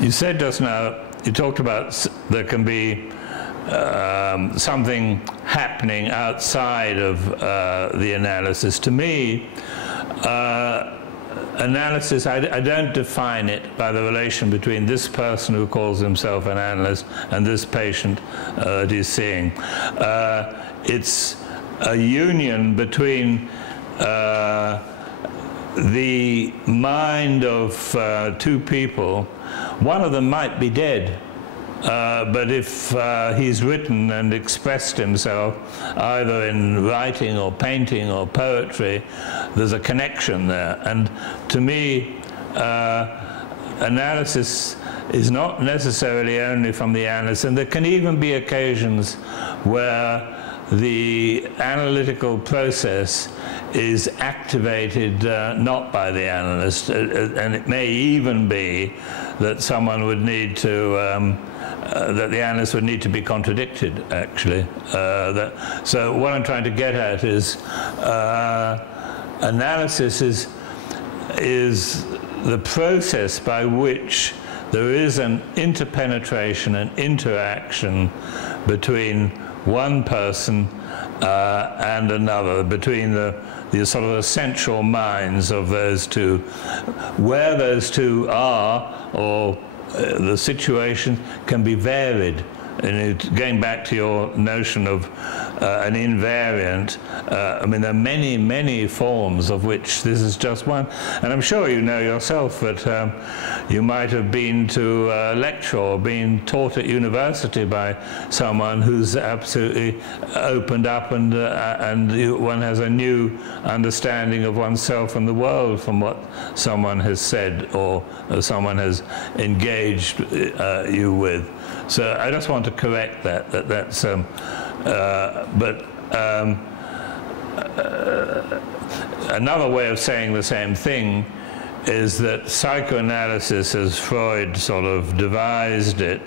You said just now, you talked about there can be something happening outside of the analysis. To me, analysis, I don't define it by the relation between this person who calls himself an analyst and this patient that he's seeing. It's a union between the mind of two people. One of them might be dead, but if he's written and expressed himself either in writing or painting or poetry, there's a connection there. And to me, analysis is not necessarily only from the analyst, and there can even be occasions where the analytical process is activated not by the analyst, and it may even be that someone would need to, that the analyst would need to be contradicted, actually. So what I'm trying to get at is analysis is the process by which there is an interpenetration and interaction between one person and another, between the sort of essential minds of those two. Where those two are, or the situation, can be varied. And going back to your notion of an invariant, I mean, there are many, many forms of which this is just one. And I'm sure you know yourself that you might have been to a lecture or been taught at university by someone who's absolutely opened up, and one has a new understanding of oneself and the world from what someone has said or someone has engaged you with. So I just want to correct that's another way of saying the same thing is that psychoanalysis, as Freud sort of devised it,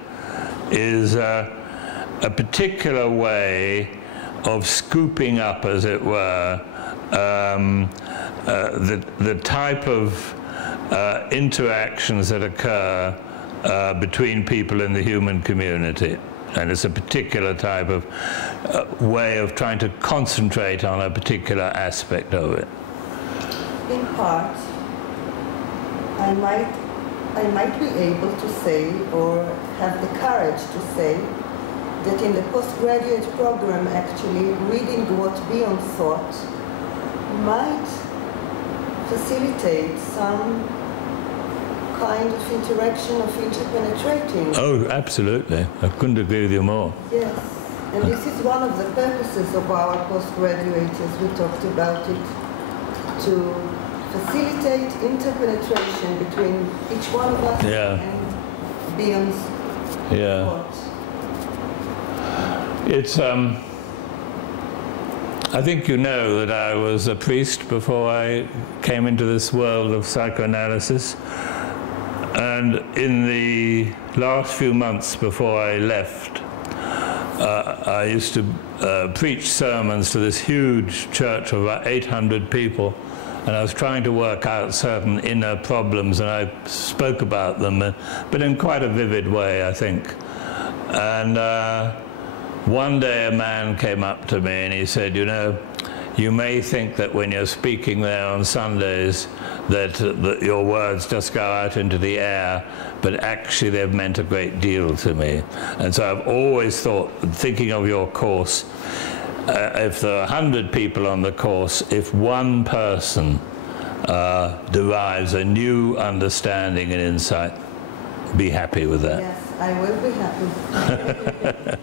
is a particular way of scooping up, as it were, the type of interactions that occur between people in the human community. And it's a particular type of way of trying to concentrate on a particular aspect of it. In part, I might be able to say, or have the courage to say, that in the postgraduate program, actually, reading what Bion thought might facilitate some kind of interaction, of interpenetrating. Oh, absolutely. I couldn't agree with you more. Yes. And this is one of the purposes of our postgraduate, as we talked about it, to facilitate interpenetration between each one of us and Bion's thought. It's, I think you know that I was a priest before I came into this world of psychoanalysis. And in the last few months before I left, I used to preach sermons to this huge church of about 800 people, and I was trying to work out certain inner problems, and I spoke about them, but in quite a vivid way, I think. And one day a man came up to me and he said, you know, you may think that when you're speaking there on Sundays that your words just go out into the air, but actually they've meant a great deal to me. And so I've always thought, thinking of your course, if there are 100 people on the course, if one person derives a new understanding and insight, be happy with that. Yes, I will be happy.